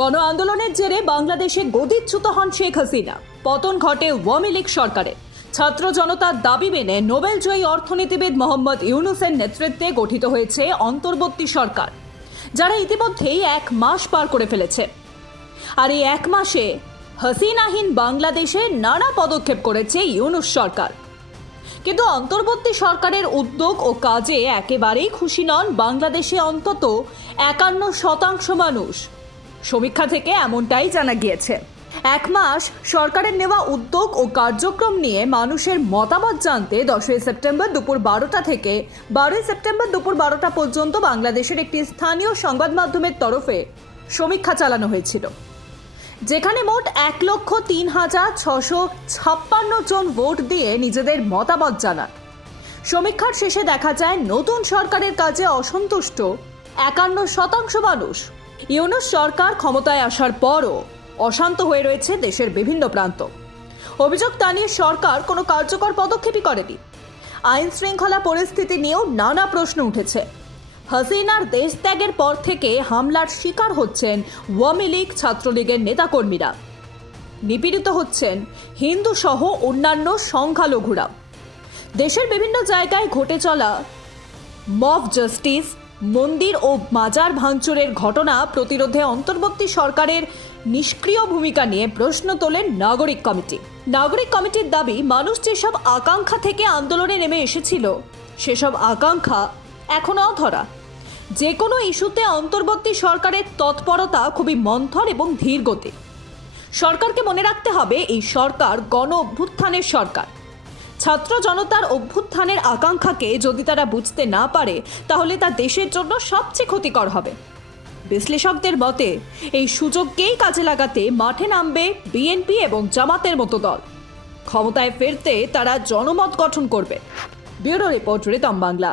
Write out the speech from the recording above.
গণ আন্দোলনের জেরে বাংলাদেশে গদিচ্যুত হন শেখ হাসিনা। পতন ঘটে ওয়ামী লীগ সরকারে। ছাত্র জনতার দাবি মেনে নোবেল জয়ী অর্থনীতিবিদ মোহাম্মদ ইউনুসের নেতৃত্বে গঠিত হয়েছে অন্তর্বর্তী সরকার, যারা ইতিমধ্যেই এক মাস পার করে ফেলেছে। আর এই এক মাসে হাসিনাহীন বাংলাদেশে নানা পদক্ষেপ করেছে ইউনুস সরকার। কিন্তু অন্তর্বর্তী সরকারের উদ্যোগ ও কাজে একেবারেই খুশি নন বাংলাদেশে অন্তত একান্ন শতাংশ মানুষ। সমীক্ষা থেকে এমনটাই জানা গিয়েছে। এক মাস সরকারের নেওয়া উদ্যোগ ও কার্যক্রম নিয়ে মানুষের মতামত জানতে দশই সেপ্টেম্বর দুপুর বারোটা থেকে বারোই সেপ্টেম্বর দুপুর বারোটা পর্যন্ত বাংলাদেশের একটি স্থানীয় সংবাদ মাধ্যমের তরফে সমীক্ষা চালানো হয়েছিল। যেখানে মোট এক লক্ষ তিন হাজার ছশো ছাপ্পান্ন জন ভোট দিয়ে নিজেদের মতামত জানান। সমীক্ষার শেষে দেখা যায়, নতুন সরকারের কাজে অসন্তুষ্ট একান্ন শতাংশ মানুষ। ইউনুস সরকার ক্ষমতায় আসার পরও অশান্ত হয়ে রয়েছে দেশের বিভিন্ন প্রান্ত। অভিযোগ তা নিয়ে সরকার কোনো কার্যকর পদক্ষেপই করেনি। আইন শৃঙ্খলা পরিস্থিতি নিয়েও নানা প্রশ্ন উঠেছে। হাসিনার দেশ ত্যাগের পর থেকে হামলার শিকার হচ্ছেন ওয়ামী লীগ ছাত্রলীগের নেতাকর্মীরা। নিপীড়িত হচ্ছেন হিন্দু সহ অন্যান্য সংখ্যালঘুরা। দেশের বিভিন্ন জায়গায় ঘটে চলা মব জাস্টিস মন্দির ও মাজার ভাঙচুরের ঘটনা প্রতিরোধে অন্তর্বর্তী সরকারের নিষ্ক্রিয় ভূমিকা নিয়ে প্রশ্ন তোলেন নাগরিক কমিটি। নাগরিক কমিটির দাবি, মানুষ যেসব আকাঙ্ক্ষা থেকে আন্দোলনে নেমে এসেছিল, সেসব আকাঙ্ক্ষা এখনও অধরা। যে কোনো ইস্যুতে অন্তর্বর্তী সরকারের তৎপরতা খুবই মন্থর এবং ধীর গতি সরকারকে মনে রাখতে হবে, এই সরকার গণ অভ্যুত্থানের সরকার। ছাত্র জনতার অভ্যুত্থানের আকাঙ্ক্ষাকে যদি তারা বুঝতে না পারে, তাহলে তা দেশের জন্য সবচেয়ে ক্ষতিকর হবে। বিশ্লেষকদের মতে, এই সুযোগকেই কাজে লাগাতে মাঠে নামবে বিএনপি এবং জামাতের মতো দল। ক্ষমতায় ফেরতে তারা জনমত গঠন করবে। Bureau report Ritam Bangla.